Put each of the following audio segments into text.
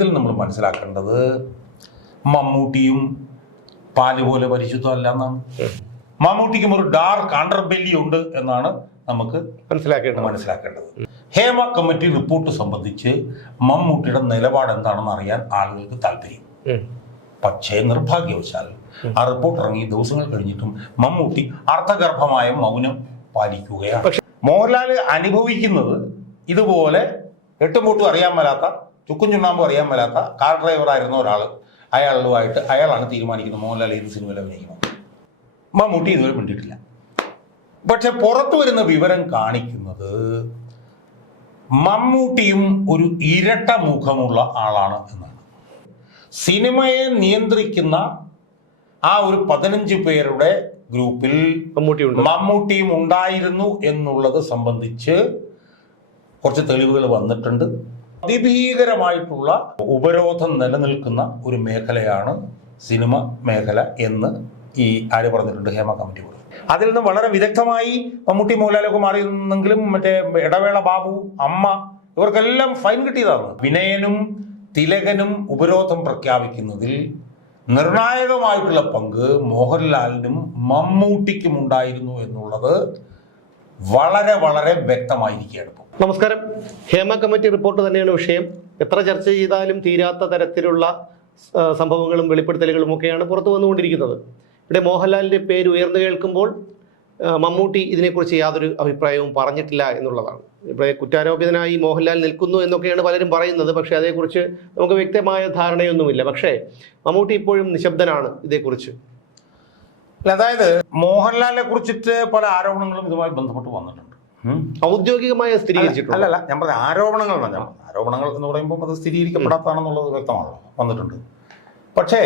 ഇതിൽ നമ്മൾ മനസ്സിലാക്കേണ്ടത് മമ്മൂട്ടിയും പാൽ പോലെ പരിശുദ്ധമല്ല എന്നാണ്. മമ്മൂട്ടിക്കും ഒരു ഡാർക്ക് അണ്ടർബെല്ലി ഉണ്ട് എന്നാണ് നമുക്ക് മനസ്സിലാക്കേണ്ടത്. മനസ്സിലാക്കേണ്ടത്. ഹേമ കമ്മിറ്റി റിപ്പോർട്ട് സംബന്ധിച്ച് മമ്മൂട്ടിയുടെ നിലപാട് എന്താണെന്ന് അറിയാൻ ആളുകൾക്ക് താല്പര്യം. പക്ഷേ നിർഭാഗ്യവശാൽ ആ റിപ്പോർട്ട് ഇറങ്ങി ദിവസങ്ങൾ കഴിഞ്ഞിട്ടും മമ്മൂട്ടി അർത്ഥഗർഭമായ മൗനം പാലിക്കുകയാണ്. മോഹൻലാൽ അനുഭവിക്കുന്നത് ഇതുപോലെ എട്ടും പൊട്ടും അറിയാൻ മേലാത്ത ചുക്കും ചുണ്ണാമ്പും അറിയാൻ മേലാത്ത കാർ ഡ്രൈവറായിരുന്ന ഒരാൾ അയാളുമായിട്ട് അയാളാണ് തീരുമാനിക്കുന്നത്. മോഹൻലാൽ ഏത് സിനിമയിൽ അഭിനയിക്കണം മമ്മൂട്ടി ഇതുവരെ മിണ്ടിയിട്ടില്ല പക്ഷെ പുറത്തു വരുന്ന വിവരം കാണിക്കുന്നത് മമ്മൂട്ടിയും ഒരു ഇരട്ട മുഖമുള്ള ആളാണ് എന്നാണ്. സിനിമയെ നിയന്ത്രിക്കുന്ന ആ ഒരു പതിനഞ്ച് പേരുടെ ഗ്രൂപ്പിൽ മമ്മൂട്ടിയും ഉണ്ടായിരുന്നു എന്നുള്ളത് സംബന്ധിച്ച് കുറച്ച് തെളിവുകൾ വന്നിട്ടുണ്ട്. അതിഭീകരമായിട്ടുള്ള ഉപരോധം നിലനിൽക്കുന്ന ഒരു മേഖലയാണ് സിനിമ മേഖല എന്ന് ഈ ആര് പറഞ്ഞിട്ടുണ്ട് ഹേമ കമ്മിറ്റി പോലും അതിൽ നിന്ന് വളരെ വിദഗ്ധമായി മമ്മൂട്ടി മോഹൻലാലൊക്കെ മാറിയിരുന്നെങ്കിലും മറ്റേ ഇടവേള ബാബു അമ്മ ഇവർക്കെല്ലാം ഫൈൻ കിട്ടിയതാണ്. വിനയനും തിലകനും ഉപരോധം പ്രഖ്യാപിക്കുന്നതിൽ നിർണായകമായിട്ടുള്ള പങ്ക് മോഹൻലാലിനും മമ്മൂട്ടിക്കും ഉണ്ടായിരുന്നു എന്നുള്ളത് വളരെ വളരെ വ്യക്തമായിരിക്കുകയാണ്. നമസ്കാരം. ഹേമ കമ്മിറ്റി റിപ്പോർട്ട് തന്നെയാണ് വിഷയം. എത്ര ചർച്ച ചെയ്താലും തീരാത്ത തരത്തിലുള്ള സംഭവങ്ങളും വെളിപ്പെടുത്തലുകളും ഒക്കെയാണ് പുറത്തു വന്നുകൊണ്ടിരിക്കുന്നത്. ഇവിടെ മോഹൻലാലിന്റെ പേര് ഉയർന്നു കേൾക്കുമ്പോൾ മമ്മൂട്ടി ഇതിനെക്കുറിച്ച് യാതൊരു അഭിപ്രായവും പറഞ്ഞിട്ടില്ല എന്നുള്ളതാണ്. ഇവിടെ കുറ്റാരോപിതനായി മോഹൻലാൽ നിൽക്കുന്നു എന്നൊക്കെയാണ് പലരും പറയുന്നത് പക്ഷേ അതേക്കുറിച്ച് നമുക്ക് വ്യക്തമായ ധാരണയൊന്നുമില്ല. പക്ഷേ മമ്മൂട്ടി ഇപ്പോഴും നിശബ്ദനാണ് ഇതേക്കുറിച്ച്. അതായത് മോഹൻലാലിനെ കുറിച്ചിട്ട് പല ആരോപണങ്ങളും ഇതുമായി ബന്ധപ്പെട്ട് വന്നിട്ടുണ്ട്. ഔദ്യോഗികമായി സ്ഥിരീകരിച്ചിട്ടുണ്ട്? അല്ലല്ല ഞാൻ പറഞ്ഞ ആരോപണങ്ങൾ പറഞ്ഞാൽ ആരോപണങ്ങൾ എന്ന് പറയുമ്പോൾ അത് സ്ഥിരീകരിക്കപ്പെടാത്താണെന്നുള്ളത് വ്യക്തമാണല്ലോ. വന്നിട്ടുണ്ട്. പക്ഷേ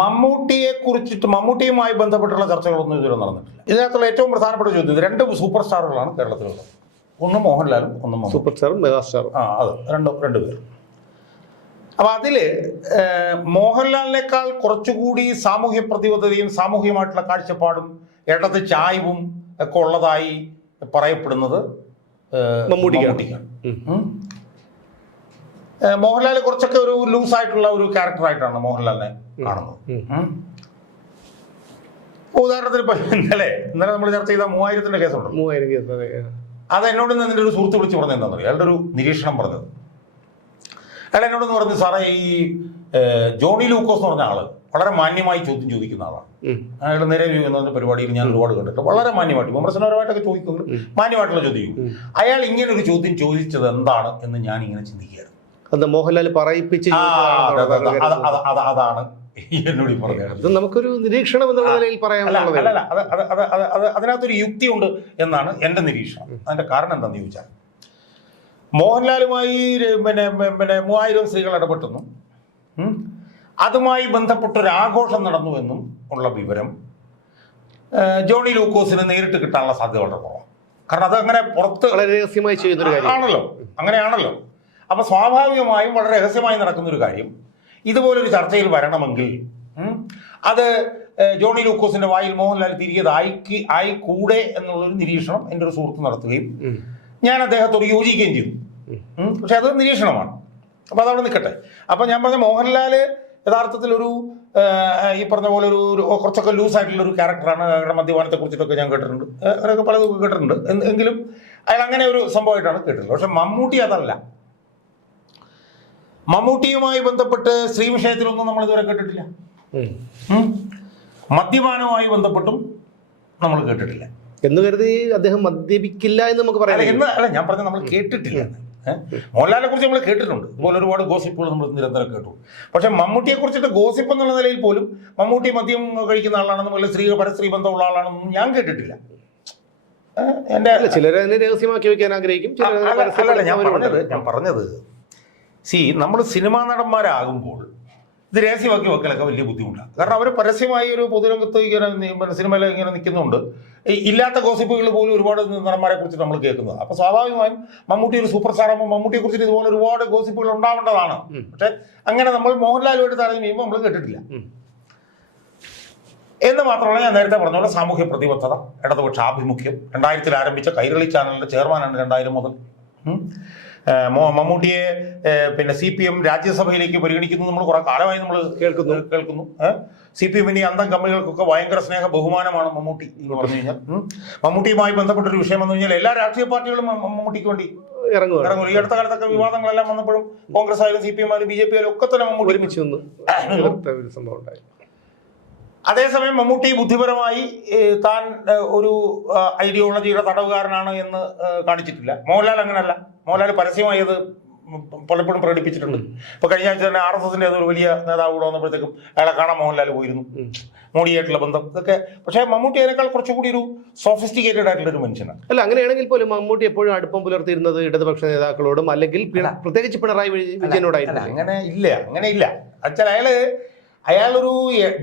മമ്മൂട്ടിയെ കുറിച്ചിട്ട് മമ്മൂട്ടിയുമായി ബന്ധപ്പെട്ടുള്ള ചർച്ചകളൊന്നും ഇതുവരെ നടന്നിട്ടില്ല. ഇതിനകത്തുള്ള ഏറ്റവും പ്രധാനപ്പെട്ട ചോദ്യം രണ്ട് സൂപ്പർ സ്റ്റാറുകളാണ് കേരളത്തിലുള്ളത്. ഒന്ന് മോഹൻലാലും ഒന്ന് സൂപ്പർ സ്റ്റാറും മെഗാസ്റ്റാറും. ആ അത് രണ്ടും രണ്ട് പേരും. അപ്പൊ അതിൽ മോഹൻലാലിനേക്കാൾ കുറച്ചുകൂടി സാമൂഹ്യ പ്രതിബദ്ധതയും സാമൂഹികമായിട്ടുള്ള കാഴ്ചപ്പാടും ഇടത് ചായ്വും ഒക്കെ ഉള്ളതായി പറയപ്പെടുന്നത് മമ്മൂട്ടിക്കാണ്. കുറച്ചൊക്കെ ഒരു ലൂസ് ആയിട്ടുള്ള ഒരു ക്യാരക്ടറായിട്ടാണ് മോഹൻലാലിനെ കാണുന്നത്. ഉദാഹരണത്തിന് ഇപ്പൊ ഇന്നലെ ഇന്നലെ നമ്മൾ ചർച്ച ചെയ്ത മൂവായിരത്തിന്റെ കേസുണ്ടല്ലോ. മൂവായിരം കേസ് അതെ. എന്നോട് നിന്ന് എന്റെ ഒരു സുഹൃത്ത് വിളിച്ച് പറഞ്ഞത് എന്താണെന്ന് അയാളുടെ ഒരു നിരീക്ഷണം പറഞ്ഞത്. അയാൾ എന്നോടൊന്ന് പറഞ്ഞു സാറേ ഈ ജോണി ലൂക്കോസ് എന്ന് പറഞ്ഞ ആൾ വളരെ മാന്യമായി ചോദ്യം ചോദിക്കുന്ന ആളാണ്. അയാൾ നേരെ ചോദിക്കുന്ന പരിപാടിയിൽ ഞാൻ ഒരുപാട് കണ്ടിട്ട് വളരെ മാന്യമായിട്ട് വിമർശനപരമായിട്ടൊക്കെ ചോദിക്കുന്നത് മാന്യമായിട്ടുള്ള ചോദ്യം അയാൾ ഇങ്ങനെ ഒരു ചോദ്യം ചോദിച്ചത് എന്താണ് എന്ന് ഞാൻ ഇങ്ങനെ ചിന്തിക്കുകയായിരുന്നു. അത് മോഹൻലാൽ പറയിപ്പിച്ച് അതാണ് എന്നോട് പറഞ്ഞത്. നമുക്കൊരു നിരീക്ഷണം എന്നുള്ള നിലയിൽ അത് അതിനകത്തൊരു യുക്തിയുണ്ട് എന്നാണ് എന്റെ നിരീക്ഷണം. അതിന്റെ കാരണം എന്താണെന്ന് ചോദിച്ചാൽ മോഹൻലാലുമായി പിന്നെ പിന്നെ- മൂവായിരം സ്ത്രീകൾ ഇടപെട്ടുന്നു. അതുമായി ബന്ധപ്പെട്ട ഒരു ആഘോഷം നടന്നു എന്നും ഉള്ള വിവരം ജോണി ലൂക്കോസിന് നേരിട്ട് കിട്ടാനുള്ള സാധ്യത വളരെ കുറവാണ്. കാരണം അത് അങ്ങനെ പുറത്ത് വളരെ രഹസ്യമായി ചെയ്യുന്നൊരു കാര്യം. ആണല്ലോ അങ്ങനെയാണല്ലോ. അപ്പൊ സ്വാഭാവികമായും വളരെ രഹസ്യമായി നടക്കുന്ന ഒരു കാര്യം ഇതുപോലൊരു ചർച്ചയിൽ വരണമെങ്കിൽ അത് ജോണി ലൂക്കോസിന്റെ വായിൽ മോഹൻലാൽ തിരികെ ആയിക്ക് ആയി കൂടെ എന്നുള്ളൊരു നിരീക്ഷണം എന്റെ ഒരു സുഹൃത്ത് നടത്തുകയും ഞാൻ അദ്ദേഹത്തോട് യോജിക്കുകയും ചെയ്തു. പക്ഷെ അത് നിരീക്ഷണമാണ്. അപ്പൊ അതവിടെ നിൽക്കട്ടെ. അപ്പൊ ഞാൻ പറഞ്ഞ മോഹൻലാൽ യഥാർത്ഥത്തിൽ ഒരു ഈ പറഞ്ഞ പോലെ ഒരു കുറച്ചൊക്കെ ലൂസ് ആയിട്ടുള്ള ഒരു ക്യാരക്ടറാണ് അയാളുടെ മദ്യപാനത്തെ കുറിച്ചിട്ടൊക്കെ ഞാൻ കേട്ടിട്ടുണ്ട്. അങ്ങനെയൊക്കെ പലതും കേട്ടിട്ടുണ്ട്. എങ്കിലും അയാൾ അങ്ങനെ ഒരു സംഭവമായിട്ടാണ് കേട്ടിട്ടുള്ളത്. പക്ഷെ മമ്മൂട്ടി അതല്ല. മമ്മൂട്ടിയുമായി ബന്ധപ്പെട്ട് സ്ത്രീ വിഷയത്തിലൊന്നും നമ്മൾ ഇതുവരെ കേട്ടിട്ടില്ല. മദ്യപാനവുമായി ബന്ധപ്പെട്ടും നമ്മൾ കേട്ടിട്ടില്ല. എന്ന് കരുതി അദ്ദേഹം മദ്യപിക്കില്ല എന്ന് നമുക്ക് പറയാം എന്ന് അല്ല ഞാൻ പറഞ്ഞ നമ്മൾ കേട്ടിട്ടില്ല? മോഹൻലാലിനെ കുറിച്ച് നമ്മൾ കേട്ടിട്ടുണ്ട്. ഇതുപോലെ ഒരുപാട് ഗോസിപ്പുകൾ നമ്മൾ നിരന്തരം കേട്ടു. പക്ഷെ മമ്മൂട്ടിയെ കുറിച്ചിട്ട് ഗോസിപ്പ് എന്നുള്ള നിലയിൽ പോലും മമ്മൂട്ടി മദ്യം കഴിക്കുന്ന ആളാണെന്നും അല്ലെങ്കിൽ സ്ത്രീ പരസ്ത്രീ ബന്ധമുള്ള ആളാണെന്നും ഞാൻ കേട്ടിട്ടില്ല. എന്റെ അതിനെ രഹസ്യമാക്കി വെക്കാൻ ആഗ്രഹിക്കും ഞാൻ പറഞ്ഞത് ഞാൻ പറഞ്ഞത് സി നമ്മൾ സിനിമാ നടന്മാരാകുമ്പോൾ ഇത് രഹസ്യമാക്കി വെക്കലൊക്കെ വലിയ ബുദ്ധിമുട്ടാണ് കാരണം അവർ പരസ്യമായി ഒരു പൊതുരംഗത്ത് ഇങ്ങനെ സിനിമയിൽ ഇങ്ങനെ നിൽക്കുന്നുണ്ട്. ഇല്ലാത്ത ഗോസിപ്പുകൾ പോലും ഒരുപാട് നടന്മാരെ കുറിച്ച് നമ്മൾ കേൾക്കുന്നത്. അപ്പൊ സ്വാഭാവികമായും മമ്മൂട്ടി ഒരു സൂപ്പർ സ്റ്റാർ ആകുമ്പോൾ മമ്മൂട്ടിയെ കുറിച്ചിട്ട് ഇതുപോലെ ഒരുപാട് ഗോസിപ്പുകൾ ഉണ്ടാവേണ്ടതാണ്. പക്ഷെ അങ്ങനെ നമ്മൾ മോഹൻലാലുമായിട്ട് താരതമ്യം ചെയ്യുമ്പോൾ നമ്മൾ കേട്ടിട്ടില്ല. എന്ന് മാത്രമല്ല ഞാൻ നേരത്തെ പറഞ്ഞ പോലെ സാമൂഹ്യ പ്രതിബദ്ധത ഇടതുപക്ഷ ആഭിമുഖ്യം രണ്ടായിരത്തിൽ ആരംഭിച്ച കൈരളി ചാനലിന്റെ ചെയർമാനാണ് രണ്ടായിരം മുതൽ. മമ്മൂട്ടിയെ പിന്നെ സി പി എം രാജ്യസഭയിലേക്ക് പരിഗണിക്കുന്നു നമ്മൾ കുറെ കാലമായി നമ്മൾ കേൾക്കുന്നു. കേൾക്കുന്നു. സി പി എമ്മിന്റെ അന്തം കമ്മികൾക്കൊക്കെ ഭയങ്കര സ്നേഹ ബഹുമാനമാണ് മമ്മൂട്ടി എന്ന് പറഞ്ഞു കഴിഞ്ഞാൽ. മമ്മൂട്ടിയുമായി ബന്ധപ്പെട്ട ഒരു വിഷയം വന്നു കഴിഞ്ഞാൽ എല്ലാ രാഷ്ട്രീയ പാർട്ടികളും മമ്മൂട്ടിക്ക് വേണ്ടി ഇറങ്ങും ഇറങ്ങും ഈ അടുത്ത കാലത്തൊക്കെ വിവാദങ്ങളെല്ലാം വന്നപ്പോഴും കോൺഗ്രസ് ആയാലും സി പി എം ആയാലും ബി ജെ പി ആയാലും ഒക്കെ തന്നെ മമ്മൂട്ടി ഒരുമിച്ച് സംഭവം ഉണ്ടായി. അതേസമയം മമ്മൂട്ടി ബുദ്ധിപരമായി താൻ ഒരു ഐഡിയോളജിയുടെ തടവുകാരനാണ് എന്ന് കാണിച്ചിട്ടില്ല. മോഹൻലാൽ അങ്ങനല്ല. മോഹൻലാൽ പരസ്യമായി അത് പലപ്പോഴും പ്രകടിപ്പിച്ചിട്ടുണ്ട്. ഇപ്പൊ കഴിഞ്ഞ ആഴ്ച തന്നെ ആർ എസ് എസിന്റെ ഒരു വലിയ നേതാവ് കൂടെ വന്നപ്പോഴത്തേക്കും അയാളെ കാണാൻ മോഹൻലാൽ പോയിരുന്നു. മോഡിയായിട്ടുള്ള ബന്ധം. ഇതൊക്കെ പക്ഷേ മമ്മൂട്ടി അതിനേക്കാൾ കുറച്ചുകൂടി ഒരു സോഫിസ്റ്റിക്കേറ്റഡ് ആയിട്ടുള്ള ഒരു മനുഷ്യനാണ്. അല്ല അങ്ങനെയാണെങ്കിൽ പോലും മമ്മൂട്ടി എപ്പോഴും അടുപ്പം പുലർത്തിയിരുന്നത് ഇടതുപക്ഷ നേതാക്കളോടും അല്ലെങ്കിൽ പ്രത്യേകിച്ച് പിണറായി വിജ- വിജയനോടായിരുന്നു. അങ്ങനെ ഇല്ല അങ്ങനെ ഇല്ല. അച്ഛൻ അയാൾ അയാളൊരു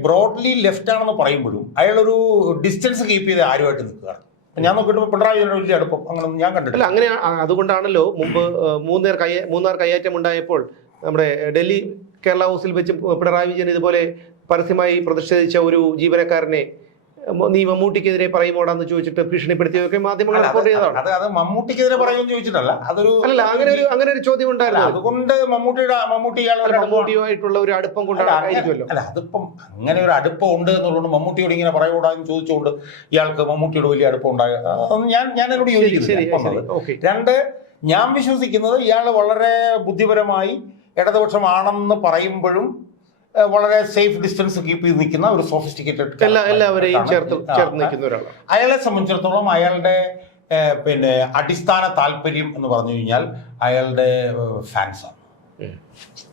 ബ്രോഡ്ലി ലെഫ്റ്റ് ആണെന്ന് പറയുമ്പോഴും അയാളൊരു ഡിസ്റ്റൻസ് കീപ്പ് ചെയ്ത് ആരുമായിട്ട് നിൽക്കുകയാണ് ഞാൻ നോക്കിയിട്ട് പിണറായി വലിയ അടുപ്പം അങ്ങനെ ഞാൻ കണ്ടിട്ടില്ല. അങ്ങനെ അതുകൊണ്ടാണല്ലോ മുമ്പ് മൂന്നേർ കയ്യ മൂന്നാർ കയ്യേറ്റം ഉണ്ടായപ്പോൾ നമ്മുടെ ഡൽഹി കേരള ഹൗസിൽ വെച്ച് പിണറായി വിജയൻ ഇതുപോലെ പരസ്യമായി പ്രതിഷേധിച്ച ഒരു ജീവനക്കാരനെ നീ മമ്മൂട്ടിക്കെതിരെ പറയുമോടാന്ന് ചോദിച്ചിട്ട് ഭീഷണിപ്പെടുത്തിയൊക്കെ മാധ്യമങ്ങൾ റിപ്പോർട്ട് ചെയ്തതാണ്. അത് അത് മമ്മൂട്ടിക്കെതിരെ പറയുമെന്ന് ചോദിച്ചിട്ടല്ല. അതൊരു അങ്ങനെ ഒരു അങ്ങനെ ഒരു ചോദ്യം ഉണ്ടായിരുന്നു അതുകൊണ്ട് മമ്മൂട്ടിയുടെ മമ്മൂട്ടി മമ്മൂട്ടിയുമായിട്ടുള്ള ഒരു അടുപ്പം കൊണ്ടായിരിക്കുമല്ലോ അല്ല അതിപ്പം അങ്ങനെ ഒരു അടുപ്പം ഉണ്ട് എന്നുള്ളതുകൊണ്ട് മമ്മൂട്ടിയോട് ഇങ്ങനെ പറയൂടാന്ന് ചോദിച്ചുകൊണ്ട് ഇയാൾക്ക് മമ്മൂട്ടിയോട് വലിയ അടുപ്പം ഉണ്ടായ ഞാൻ ഞാൻ എന്നോട് യോജിക്കുന്നു രണ്ട് ഞാൻ വിശ്വസിക്കുന്നത് ഇയാൾ വളരെ ബുദ്ധിപരമായി ഇടതുപക്ഷമാണെന്ന് പറയുമ്പോഴും വളരെ സേഫ് ഡിസ്റ്റൻസ് കീപ്പ് ചെയ്ത് നിൽക്കുന്ന ഒരു സോഫിസ്റ്റിക്കേറ്റഡ് എല്ലാ എല്ലാവരെയും ചേർത്ത് ചേർത്ത് നിൽക്കുന്ന ഒരാളാണ്. അയാളെ സംബന്ധിച്ചിടത്തോളം അയാളുടെ പിന്നെ അടിസ്ഥാന താല്പര്യം എന്ന് പറഞ്ഞു കഴിഞ്ഞാൽ അയാളുടെ ഫാൻസാണ്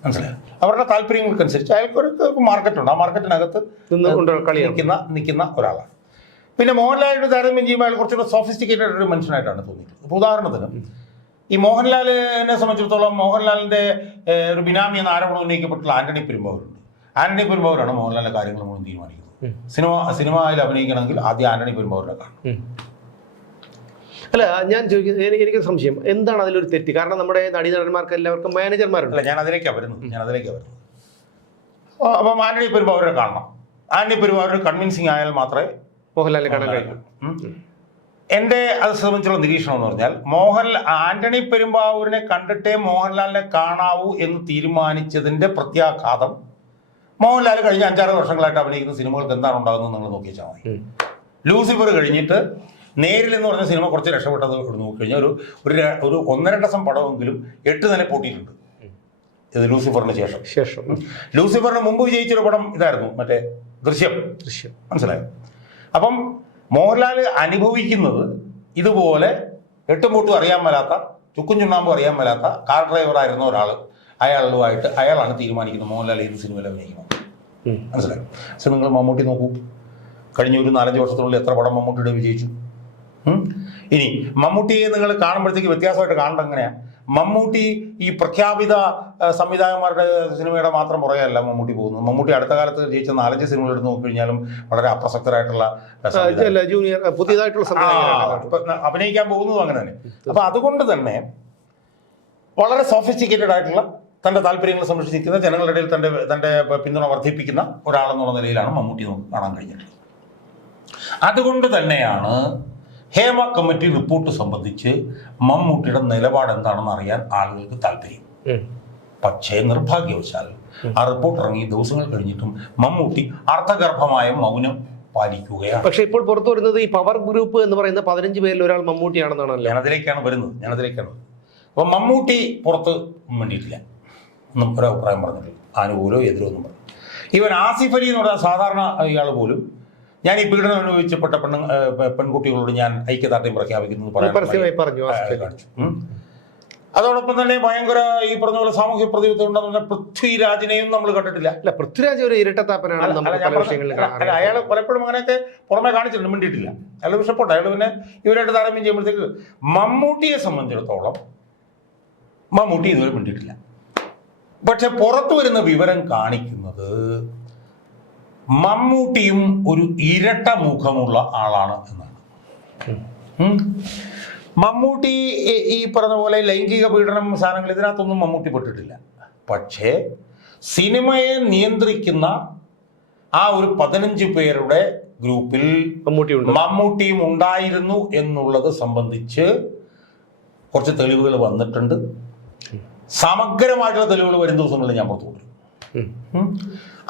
മനസ്സിലായോ? അവരുടെ താല്പര്യങ്ങൾക്കനുസരിച്ച് അയാൾക്ക് ഒരു മാർക്കറ്റ് ഉണ്ട്. ആ മാർക്കറ്റിനകത്ത് നിൽക്കുന്ന നിൽക്കുന്ന ഒരാളാണ്. പിന്നെ മോഹൻലാലിന്റെ താരതമ്യം ചെയ്യുമ്പോൾ അയാൾ കുറച്ചുകൂടെ സോഫിസ്റ്റിക്കേറ്റഡ് ഒരു മനുഷ്യനായിട്ടാണ് തോന്നിയിട്ടുള്ളത്. ഇപ്പോൾ ഉദാഹരണത്തിന് ഈ മോഹൻലാലിനെ സംബന്ധിച്ചിടത്തോളം മോഹൻലാലിന്റെ ഒരു ബിനാമി എന്ന ആരോപണം ഉന്നയിക്കപ്പെട്ടുള്ള ആന്റണി പെരുമ്പാവൂരുണ്ട്. ആന്റണി പെരുമ്പാവൂരാണ് മോഹൻലാലിന്റെ കാര്യങ്ങൾ മുഴുവൻ തീരുമാനിക്കുന്നത്. സിനിമ സിനിമയിൽ അഭിനയിക്കണമെങ്കിൽ ആദ്യം ആന്റണി പെരുമ്പാവൂരിനെ കാണും അല്ല ഞാൻ ചോദിക്കുന്നത് എനിക്ക് സംശയം. എന്താണ് അതിലൊരു തെറ്റ്? കാരണം നമ്മുടെ നടീനടന്മാർക്ക് എല്ലാവർക്കും മാനേജർമാരുണ്ട്. ഞാൻ അതിലേക്കാണ് വരുന്നത് ഞാൻ അതിലേക്കാണ് വരുന്നത് അപ്പം ആന്റണി പെരുമ്പാവൂരെ കാണണം. ആന്റണി പെരുമ്പാവൂർ കൺവിൻസിങ് ആയാൽ മാത്രമേ മോഹൻലാലിനെ കാണാൻ കഴിയൂ. ഉം. എന്റെ അത് സംബന്ധിച്ചുള്ള നിരീക്ഷണം എന്ന് പറഞ്ഞാൽ മോഹൻ ആന്റണി പെരുമ്പാവൂരിനെ കണ്ടിട്ടേ മോഹൻലാലിനെ കാണാവൂ എന്ന് തീരുമാനിച്ചതിന്റെ പ്രത്യാഘാതം മോഹൻലാൽ കഴിഞ്ഞ അഞ്ചാറ് വർഷങ്ങളായിട്ട് അഭിനയിക്കുന്ന സിനിമകൾക്ക് എന്താണ് ഉണ്ടാകുന്നത് നിങ്ങൾ നോക്കി വെച്ചാൽ മതി ലൂസിഫർ കഴിഞ്ഞിട്ട് നേരിൽ എന്ന് പറഞ്ഞ സിനിമ കുറച്ച് രക്ഷപ്പെട്ടത് നോക്കിക്കഴിഞ്ഞാൽ ഒരു ഒരു ഒരു ഒന്നര ഡസം പടമെങ്കിലും എട്ട് നില പൊട്ടിയിട്ടുണ്ട്. ഇത് ലൂസിഫറിന് ശേഷം. ശേഷം. ലൂസിഫറിന് മുമ്പ് വിജയിച്ചൊരു പടം ഇതായിരുന്നു മറ്റേ ദൃശ്യം. ദൃശ്യം. മനസ്സിലായോ? അപ്പം മോഹൻലാൽ അനുഭവിക്കുന്നത് ഇതുപോലെ എട്ടും പൊട്ടും അറിയാൻ മേലാത്ത ചുക്കും ചുണ്ണാമ്പും അറിയാൻ മേലാത്ത കാർ ഡ്രൈവറായിരുന്ന ഒരാൾ അയാളുമായിട്ട് അയാളാണ് തീരുമാനിക്കുന്നത് മോഹൻലാൽ ഏത് സിനിമയിൽ അഭിനയിക്കണം ഉം. മനസ്സിലായോ? പക്ഷെ നിങ്ങൾ മമ്മൂട്ടി നോക്കൂ. കഴിഞ്ഞ ഒരു നാലഞ്ച് വർഷത്തിനുള്ളിൽ എത്ര പടം മമ്മൂട്ടിയുടെ വിജയിച്ചു? ഇനി മമ്മൂട്ടിയെ നിങ്ങൾ കാണുമ്പോഴത്തേക്ക് വ്യത്യാസമായിട്ട് കാണേണ്ട എങ്ങനെയാണ് മമ്മൂട്ടി ഈ പ്രഖ്യാപിത സംവിധായകന്മാരുടെ സിനിമയുടെ മാത്രം പുറകെയല്ല മമ്മൂട്ടി പോകുന്നത്. മമ്മൂട്ടി അടുത്ത കാലത്ത് ജയിച്ച നാലഞ്ച് സിനിമകൾ എടുത്ത് നോക്കിക്കഴിഞ്ഞാലും വളരെ അപ്രസക്തരായിട്ടുള്ള ജൂനിയർ പുതിയതായിട്ടുള്ള അഭിനയിക്കാൻ പോകുന്നതും അങ്ങനെ തന്നെ. അപ്പൊ അതുകൊണ്ട് തന്നെ വളരെ സോഫിസ്റ്റിക്കേറ്റഡ് ആയിട്ടുള്ള തന്റെ താല്പര്യങ്ങൾ സംരക്ഷിക്കുന്ന ജനങ്ങളുടെ ഇടയിൽ തന്റെ തന്റെ പിന്തുണ വർദ്ധിപ്പിക്കുന്ന ഒരാളെന്നുള്ള നിലയിലാണ് മമ്മൂട്ടി നമുക്ക് കാണാൻ കഴിഞ്ഞിട്ടുള്ളത്. അതുകൊണ്ട് തന്നെയാണ് ഹേമ കമ്മിറ്റി റിപ്പോർട്ട് സംബന്ധിച്ച് മമ്മൂട്ടിയുടെ നിലപാട് എന്താണെന്ന് അറിയാൻ ആളുകൾക്ക് താല്പര്യം. പക്ഷേ നിർഭാഗ്യവശാൽ ആ റിപ്പോർട്ട് ഇറങ്ങി ദിവസങ്ങൾ കഴിഞ്ഞിട്ടും മമ്മൂട്ടി അർത്ഥഗർഭമായ മൗനം പാലിക്കുകയാണ്. പക്ഷെ ഇപ്പോൾ പുറത്തു വരുന്നത് ഈ പവർ ഗ്രൂപ്പ് എന്ന് പറയുന്ന പതിനഞ്ച് പേരിൽ ഒരാൾ മമ്മൂട്ടിയാണെന്നാണല്ലോ. ഞാനതിലേക്കാണ് വരുന്നത് ഞാനതിലേക്കാണ് അപ്പം മമ്മൂട്ടി പുറത്ത് വേണ്ടിയിട്ടില്ല ഒന്നും ഒരു അഭിപ്രായം പറഞ്ഞിട്ടില്ല അനുകൂലോ എതിരോ ഒന്നും പറഞ്ഞു ഇവൻ ആസിഫ് അലി എന്ന് പറഞ്ഞ സാധാരണ ഇയാൾ പോലും ഞാൻ ഈ പീഡനം അനുഭവിച്ചപ്പെട്ട പെണ്ണു പെൺകുട്ടികളോട് ഞാൻ ഐക്യദാർഢ്യം പ്രഖ്യാപിക്കുന്നു പറഞ്ഞു അതോടൊപ്പം തന്നെ ഭയങ്കര ഈ പറഞ്ഞ പോലെ സാമൂഹ്യ പ്രതിബദ്ധത ഉണ്ടെന്ന് പറഞ്ഞാൽ പൃഥ്വിരാജിനെയും നമ്മൾ കണ്ടിട്ടില്ല. അല്ല പൃഥ്വിരാജ് ഒരു ഇരട്ടത്താപ്പനാണ് അയാൾ പലപ്പോഴും അങ്ങനെയൊക്കെ പുറമെ കാണിച്ചിട്ടുണ്ട് മിണ്ടിയിട്ടില്ല. അയാൾ വിഷപ്പെട്ടു അയാൾ പിന്നെ ഇവരായിട്ട് താരതമ്യം ചെയ്യുമ്പോഴത്തേക്ക് മമ്മൂട്ടിയെ സംബന്ധിച്ചിടത്തോളം മമ്മൂട്ടി ഇതുവരെ മിണ്ടിയിട്ടില്ല. പക്ഷെ പുറത്തു വരുന്ന വിവരം കാണിക്കുന്നത് മമ്മൂട്ടിയും ഒരു ഇരട്ട മുഖമുള്ള ആളാണ് എന്നാണ്. മമ്മൂട്ടി ഈ- പറഞ്ഞ പോലെ ലൈംഗിക പീഡനം സാധനങ്ങൾ ഇതിനകത്തൊന്നും മമ്മൂട്ടി പെട്ടിട്ടില്ല. പക്ഷേ സിനിമയെ നിയന്ത്രിക്കുന്ന ആ ഒരു പതിനഞ്ച് പേരുടെ ഗ്രൂപ്പിൽ മമ്മൂട്ടി മമ്മൂട്ടിയും ഉണ്ടായിരുന്നു എന്നുള്ളത് സംബന്ധിച്ച് കുറച്ച് തെളിവുകൾ വന്നിട്ടുണ്ട്. സമഗ്രമായിട്ടുള്ള തെളിവുകൾ വരും ദിവസങ്ങളിൽ ഞാൻ പുറത്തു കൊണ്ടുവരും.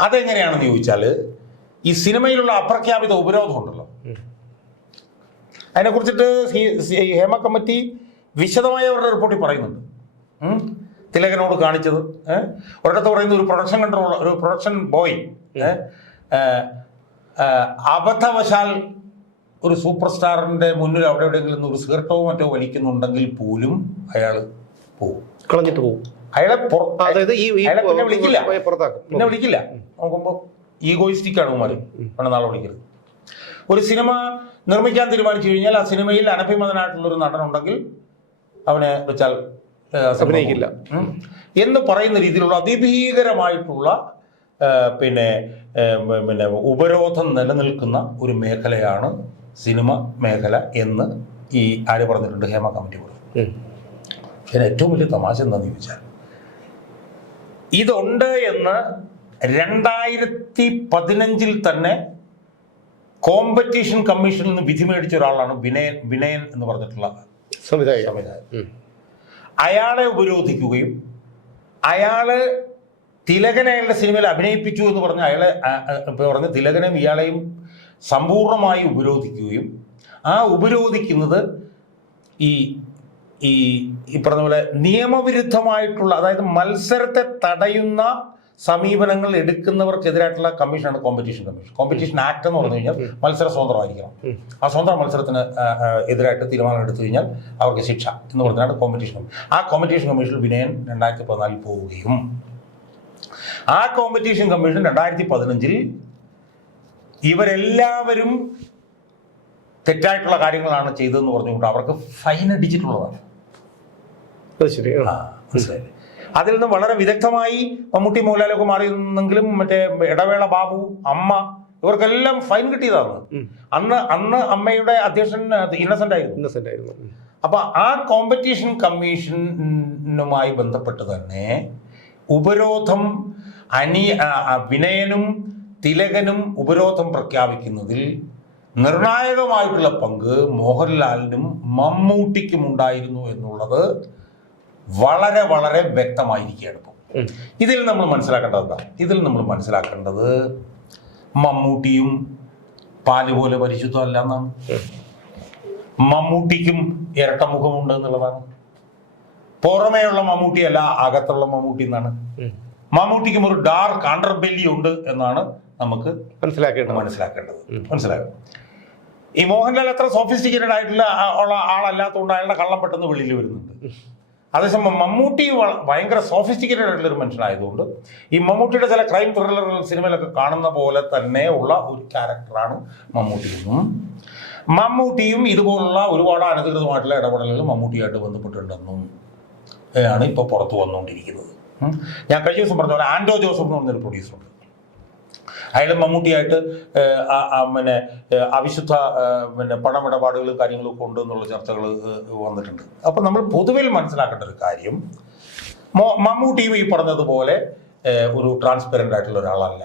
അതെങ്ങനെയാണെന്ന് ചോദിച്ചാൽ ഈ സിനിമയിലുള്ള അപ്രഖ്യാപിത ഉപരോധം ഉണ്ടല്ലോ. അതിനെക്കുറിച്ചിട്ട് ഹേമ കമ്മിറ്റി വിശദമായ അവരുടെ റിപ്പോർട്ടിൽ പറയുന്നുണ്ട്. തിലകനോട് കാണിച്ചത് ഒരിടത്ത് പറയുന്ന ഒരു പ്രൊഡക്ഷൻ കൺട്രോൾ ഒരു പ്രൊഡക്ഷൻ ബോയ് അബദ്ധവശാൽ ഒരു സൂപ്പർ സ്റ്റാറിന്റെ മുന്നിൽ അവിടെ എവിടെയെങ്കിലും ഒരു സിഗരറ്റോ മറ്റോ വലിക്കുന്നുണ്ടെങ്കിൽ പോലും അയാൾ പോവും. കളഞ്ഞിട്ട് പോവും. അയാളെ അതായത് ഈ വിളിക്കില്ല. പുറത്താക്കും. പിന്നെ വിളിക്കില്ല. നോക്കുമ്പോൾ ഈഗോയിസ്റ്റിക് ആണ് ഉമാര് ആണ് നാളെ വിളിക്കരുത്. ഒരു സിനിമ നിർമ്മിക്കാൻ തീരുമാനിച്ചു കഴിഞ്ഞാൽ ആ സിനിമയിൽ അനഭിമതനായിട്ടുള്ള ഒരു നടനുണ്ടെങ്കിൽ അവനെ വെച്ചാൽ അഭിനയിക്കില്ല. എന്ന് പറയുന്ന രീതിയിലുള്ള അതിഭീകരമായിട്ടുള്ള പിന്നെ പിന്നെ ഉപരോധം നിലനിൽക്കുന്ന ഒരു മേഖലയാണ് സിനിമ മേഖല എന്ന് ഈ ആര് പറഞ്ഞിട്ടുണ്ട്? ഹേമ കമ്മിറ്റി പറഞ്ഞു. ഇതിന് ഏറ്റവും വലിയ തമാശ എന്താണെന്ന് ചോദിച്ചാൽ ഇതുണ്ട് എന്ന് രണ്ടായിരത്തി പതിനഞ്ചിൽ തന്നെ കോമ്പറ്റീഷൻ കമ്മീഷനിൽ നിന്ന് വിധി മേടിച്ച ഒരാളാണ് വിനയൻ വിനയൻ എന്ന് പറഞ്ഞിട്ടുള്ള സംവിധായകൻ. സംവിധായകൻ. അയാളെ ഉപരോധിക്കുകയും അയാൾ തിലകനെ അയാളുടെ സിനിമയിൽ അഭിനയിപ്പിച്ചു എന്ന് പറഞ്ഞ് അയാളെ പറഞ്ഞ തിലകനെയും ഇയാളെയും സമ്പൂർണമായി ഉപരോധിക്കുകയും ആ ഉപരോധിക്കുന്നത് ഈ ഈ ഈ പറഞ്ഞ പോലെ നിയമവിരുദ്ധമായിട്ടുള്ള അതായത് മത്സരത്തെ തടയുന്ന സമീപനങ്ങൾ എടുക്കുന്നവർക്കെതിരായിട്ടുള്ള കമ്മീഷനാണ് കോമ്പറ്റീഷൻ കമ്മീഷൻ കോമ്പറ്റീഷൻ ആക്ട് എന്ന് പറഞ്ഞു കഴിഞ്ഞാൽ മത്സര സ്വതന്ത്രമായിരിക്കണം. ആ സ്വതന്ത്ര മത്സരത്തിന് എതിരായിട്ട് തീരുമാനം എടുത്തു കഴിഞ്ഞാൽ അവർക്ക് ശിക്ഷ എന്ന് പറഞ്ഞാണ് കോമ്പറ്റീഷൻ കമ്മീഷൻ ആ കോമ്പറ്റീഷൻ കമ്മീഷൻ വിനയൻ രണ്ടായിരത്തി പതിനാലിൽ പോവുകയും ആ കോമ്പറ്റീഷൻ കമ്മീഷൻ രണ്ടായിരത്തി പതിനഞ്ചിൽ ഇവരെല്ലാവരും തെറ്റായിട്ടുള്ള കാര്യങ്ങളാണ് ചെയ്തതെന്ന് പറഞ്ഞുകൊണ്ട് അവർക്ക് ഫൈൻ അടിച്ചിട്ടുള്ളതാണ് അത് ശരി ആ. ആ, മനസ്സിലായില്ലേ? അതിൽ നിന്ന് വളരെ വിദഗ്ധമായി മമ്മൂട്ടി മോഹൻലാലൊക്കെ മാറിയിരുന്നെങ്കിലും മറ്റേ ഇടവേള ബാബു അമ്മ ഇവർക്കെല്ലാം ഫൈൻ കിട്ടിയതാണ് അന്ന് അന്ന് അമ്മയുടെ അധ്യക്ഷൻ ഇന്നസെന്റ് ആയിരുന്നു ഇന്നസെന്റ് ആയിരുന്നു. അപ്പൊ ആ കോമ്പറ്റീഷൻ കമ്മീഷനുമായി ബന്ധപ്പെട്ട് തന്നെ ഉപരോധം അനി വിനയനും തിലകനും ഉപരോധം പ്രഖ്യാപിക്കുന്നതിൽ നിർണായകമായിട്ടുള്ള പങ്ക് മോഹൻലാലിനും മമ്മൂട്ടിക്കും ഉണ്ടായിരുന്നു എന്നുള്ളത് വളരെ വളരെ വ്യക്തമായിരിക്കുകയാണ് ഇപ്പോൾ ഇതിൽ നമ്മൾ മനസ്സിലാക്കേണ്ടത് എന്താ? ഇതിൽ നമ്മൾ മനസ്സിലാക്കേണ്ടത് മമ്മൂട്ടിയും പാൽ പോലെ പരിശുദ്ധമല്ല എന്നാണ്. മമ്മൂട്ടിക്കും ഇരട്ടമുഖമുണ്ട് എന്നുള്ളതാണ്. പുറമേയുള്ള മമ്മൂട്ടിയല്ല അകത്തുള്ള മമ്മൂട്ടി എന്നാണ്. മമ്മൂട്ടിക്കും ഒരു ഡാർക്ക് അണ്ടർബെല്ലി ഉണ്ട് എന്നാണ് നമുക്ക് മനസ്സിലാക്കേണ്ടത്. മനസ്സിലാക്കേണ്ടത്. മനസ്സിലാക്കും ഈ മോഹൻലാൽ എത്ര സോഫിസ്റ്റിക്കേറ്റഡ് ആയിട്ടുള്ള ഉള്ള ആളല്ലാത്തതുകൊണ്ട് അയാളുടെ കള്ളം പെട്ടെന്ന് വെളിയിൽ വരുന്നുണ്ട്. അതേസമയം മമ്മൂട്ടി ഭയങ്കര സോഫിസ്റ്റിക്കേറ്റഡ് ആയിട്ടുള്ള ഒരു മനുഷ്യനായതുകൊണ്ട് ഈ മമ്മൂട്ടിയുടെ ചില ക്രൈം ത്രില്ലറുകൾ സിനിമയിലൊക്കെ കാണുന്ന പോലെ തന്നെ ഉള്ള ഒരു ക്യാരക്ടറാണ് മമ്മൂട്ടി എന്നും മമ്മൂട്ടിയും ഇതുപോലുള്ള ഒരുപാട് അനധികൃതമായിട്ടുള്ള ഇടപെടലുകൾ മമ്മൂട്ടിയായിട്ട് ബന്ധപ്പെട്ടിട്ടുണ്ടെന്നും ആണ് ഇപ്പോൾ പുറത്തു വന്നുകൊണ്ടിരിക്കുന്നത്. ഞാൻ കഴിഞ്ഞ ദിവസം പറഞ്ഞ പോലെ ആൻഡോ ജോസഫ് എന്ന് പറഞ്ഞൊരു പ്രൊഡ്യൂസറുണ്ട് അയാൾ മമ്മൂട്ടിയായിട്ട് പിന്നെ അവിശുദ്ധ പിന്നെ പണമിടപാടുകളും കാര്യങ്ങളൊക്കെ ഉണ്ട് എന്നുള്ള ചർച്ചകൾ വന്നിട്ടുണ്ട്. അപ്പം നമ്മൾ പൊതുവിൽ മനസ്സിലാക്കേണ്ട ഒരു കാര്യം മമ്മൂട്ടി മമ്മൂട്ടിയും ഈ പറഞ്ഞതുപോലെ ഒരു ട്രാൻസ്പെറന്റ് ആയിട്ടുള്ള ഒരാളല്ല.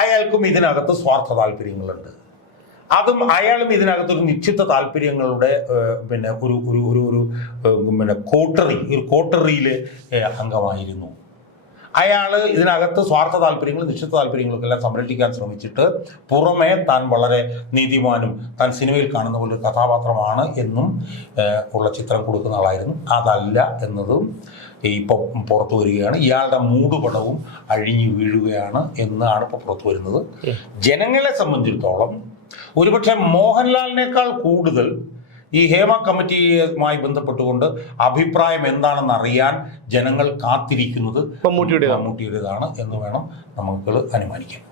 അയാൾക്കും ഇതിനകത്ത് സ്വാർത്ഥ താല്പര്യങ്ങളുണ്ട്. അതും അയാളും ഇതിനകത്ത് ഒരു നിശ്ചിത താല്പര്യങ്ങളുടെ പിന്നെ ഒരു ഒരു ഒരു പിന്നെ കോട്ടറി ഒരു കോട്ടറിയിൽ അംഗമായിരുന്നു. അയാൾ ഇതിനകത്ത് സ്വാർത്ഥ താല്പര്യങ്ങളും നിശ്ചിത താല്പര്യങ്ങളൊക്കെ എല്ലാം സംരക്ഷിക്കാൻ ശ്രമിച്ചിട്ട് പുറമേ താൻ വളരെ നീതിമാനും താൻ സിനിമയിൽ കാണുന്ന പോലെ ഒരു കഥാപാത്രമാണ് എന്നും ഉള്ള ചിത്രം കൊടുക്കുന്ന ആളായിരുന്നു. അതല്ല എന്നതും ഇപ്പോൾ പുറത്തു വരികയാണ്. ഇയാളുടെ മൂടുപടവും അഴിഞ്ഞു വീഴുകയാണ് എന്നാണ് ഇപ്പോൾ പുറത്തു വരുന്നത്. ജനങ്ങളെ സംബന്ധിച്ചിടത്തോളം ഒരുപക്ഷെ മോഹൻലാലിനേക്കാൾ കൂടുതൽ ഈ ഹേമ കമ്മിറ്റിയുമായി ബന്ധപ്പെട്ടുകൊണ്ട് അഭിപ്രായം എന്താണെന്ന് അറിയാൻ ജനങ്ങൾ കാത്തിരിക്കുന്നത് മമ്മൂട്ടിയുടേതാണ് മമ്മൂട്ടിയുടേതാണ് എന്ന് വേണം നമുക്ക് അനുമാനിക്കാം.